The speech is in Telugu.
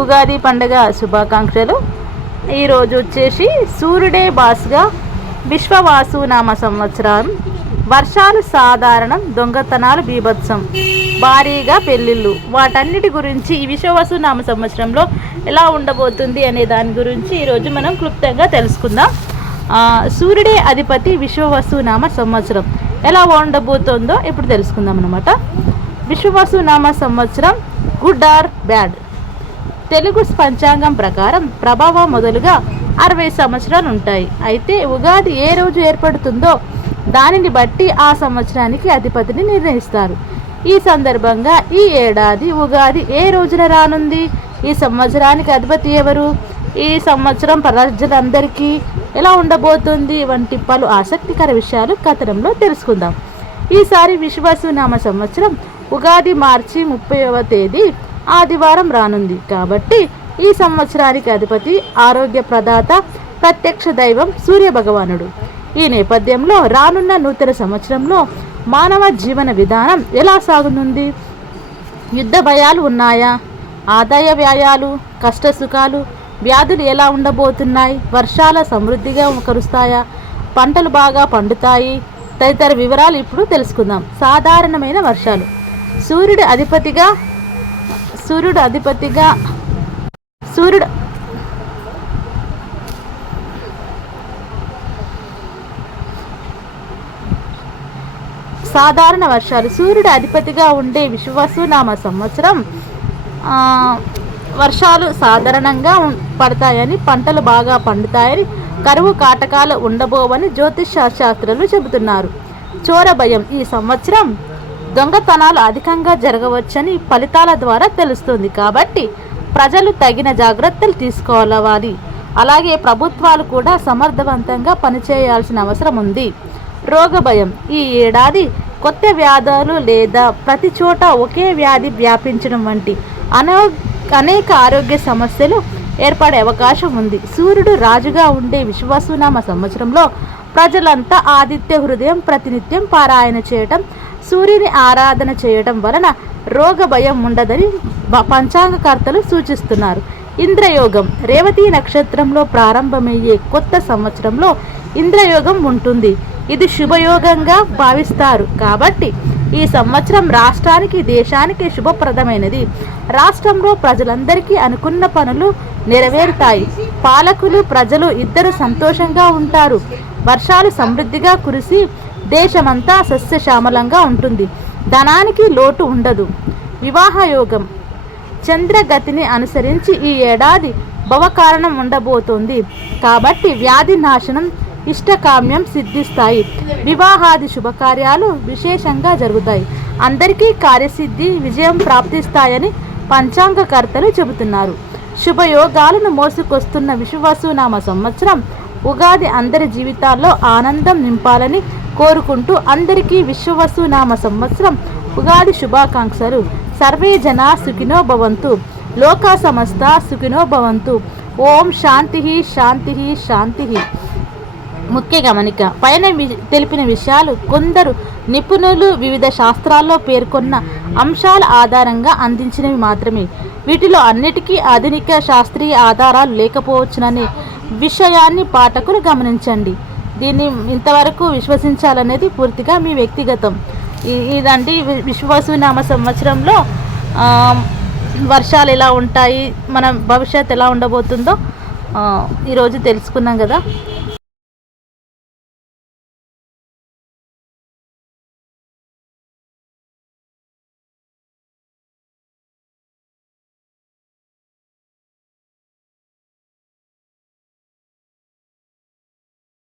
ఉగాది పండుగ శుభాకాంక్షలు. ఈరోజు వచ్చేసి సూర్యుడే బాస్గా విశ్వవాసు నామ సంవత్సరం. వర్షాలు సాధారణం, దొంగతనాలు బీభత్సం, భారీగా పెళ్ళిళ్ళు, వాటన్నిటి గురించి ఈ విశ్వవాసు నామ సంవత్సరంలో ఎలా ఉండబోతుంది అనే దాని గురించి ఈరోజు మనం క్లుప్తంగా తెలుసుకుందాం. సూర్యుడే అధిపతి విశ్వవాసు నామ సంవత్సరం ఎలా ఉండబోతుందో ఇప్పుడు తెలుసుకుందాం అన్నమాట. విశ్వవాసు నామ సంవత్సరం గుడ్ ఆర్ బ్యాడ్? తెలుగు పంచాంగం ప్రకారం ప్రభావం మొదలుగా 60 సంవత్సరాలు ఉంటాయి. అయితే ఉగాది ఏ రోజు ఏర్పడుతుందో దానిని బట్టి ఆ సంవత్సరానికి అధిపతిని నిర్ణయిస్తారు. ఈ సందర్భంగా ఈ ఏడాది ఉగాది ఏ రోజున రానుంది, ఈ సంవత్సరానికి అధిపతి ఎవరు, ఈ సంవత్సరం ప్రజలందరికీ ఎలా ఉండబోతుంది వంటి పలు ఆసక్తికర విషయాలు కథనంలో తెలుసుకుందాం. ఈసారి విశ్వవాసు నామ సంవత్సరం ఉగాది మార్చి 30వ తేదీ ఆదివారం రానుంది. కాబట్టి ఈ సంవత్సరానికి అధిపతి ఆరోగ్య ప్రదాత, ప్రత్యక్ష దైవం సూర్య భగవానుడు. ఈ నేపథ్యంలో రానున్న నూతన సంవత్సరంలో మానవ జీవన విధానం ఎలా సాగుతుంది? యుద్ధ భయాలు ఉన్నాయా? ఆదాయ వ్యయాలు, కష్ట సుఖాలు, వ్యాధులు ఎలా ఉండబోతున్నాయి? వర్షాల సమృద్ధిగా కురుస్తాయా? పంటలు బాగా పండుతాయి? తదితర వివరాలు ఇప్పుడు తెలుసుకుందాం. సాధారణమైన వర్షాలు. సూర్యుడు సాధారణ వర్షాలు. సూర్యుడు అధిపతిగా ఉండే విశ్వవాసు నామ సంవత్సరం వర్షాలు సాధారణంగా పడతాయని, పంటలు బాగా పండుతాయని, కరువు కాటకాలు ఉండబోవని జ్యోతిష్ శాస్త్రాలు చెబుతున్నారు. చోర భయం. ఈ సంవత్సరం దొంగతనాలు అధికంగా జరగవచ్చని ఫలితాల ద్వారా తెలుస్తుంది. కాబట్టి ప్రజలు తగిన జాగ్రత్తలు తీసుకోవాలి. అలాగే ప్రభుత్వాలు కూడా సమర్థవంతంగా పనిచేయాల్సిన అవసరం ఉంది. రోగ భయం. ఈ ఏడాది కొత్త వ్యాధులు లేదా ప్రతి చోట ఒకే వ్యాధి వ్యాపించడం వంటి అనేక ఆరోగ్య సమస్యలు ఏర్పడే అవకాశం ఉంది. సూర్యుడు రాజుగా ఉండే విశ్వవాసునామ సంవత్సరంలో ప్రజలంతా ఆదిత్య హృదయం ప్రతినిత్యం పారాయణ చేయటం, సూర్యుని ఆరాధన చేయటం వలన రోగ భయం ఉండదని పంచాంగకర్తలు సూచిస్తున్నారు. ఇంద్రయోగం. రేవతి నక్షత్రంలో ప్రారంభమయ్యే కొత్త సంవత్సరంలో ఇంద్రయోగం ఉంటుంది. ఇది శుభయోగంగా భావిస్తారు. కాబట్టి ఈ సంవత్సరం రాష్ట్రానికి, దేశానికి శుభప్రదమైనది. రాష్ట్రంలో ప్రజలందరికీ అనుకున్న పనులు నెరవేరుతాయి. పాలకులు, ప్రజలు ఇద్దరు సంతోషంగా ఉంటారు. వర్షాలు సమృద్ధిగా కురిసి దేశమంతా సస్యశ్యామలంగా ఉంటుంది. ధనానికి లోటు ఉండదు. వివాహ యోగం. చంద్రగతిని అనుసరించి ఈ ఏడాది భవకారణం ఉండబోతోంది. కాబట్టి వ్యాధి నాశనం, ఇష్టకామ్యం సిద్ధిస్తాయి. వివాహాది శుభకార్యాలు విశేషంగా జరుగుతాయి. అందరికీ కార్యసిద్ధి, విజయం ప్రాప్తిస్తాయని పంచాంగకర్తలు చెబుతున్నారు. శుభయోగాలను మోసుకొస్తున్న విశ్వవాసు నామ సంవత్సరం ఉగాది అందరి జీవితాల్లో ఆనందం నింపాలని కోరుకుంటూ అందరికీ విశ్వవాసు నామ సంవత్సరం ఉగాది శుభాకాంక్షలు. సర్వే జనా సుఖినో భవంతు, లోకా సమస్త సుఖినో భవంతు. ఓం శాంతి శాంతి శాంతి. ముఖ్య గమనిక. పైన తెలిపిన విషయాలు కొందరు నిపుణులు వివిధ శాస్త్రాల్లో పేర్కొన్న అంశాల ఆధారంగా అందించినవి మాత్రమే. వీటిలో అన్నిటికీ ఆధునిక శాస్త్రీయ ఆధారాలు లేకపోవచ్చుననే విషయాన్ని పాఠకులు గమనించండి. దీన్ని ఇంతవరకు విశ్వసించాలనేది పూర్తిగా మీ వ్యక్తిగతం. ఇదండి విశ్వవాసు నామ సంవత్సరంలో వర్షాలు ఎలా ఉంటాయి, మన భవిష్యత్తు ఎలా ఉండబోతుందో ఈరోజు తెలుసుకున్నాం కదా.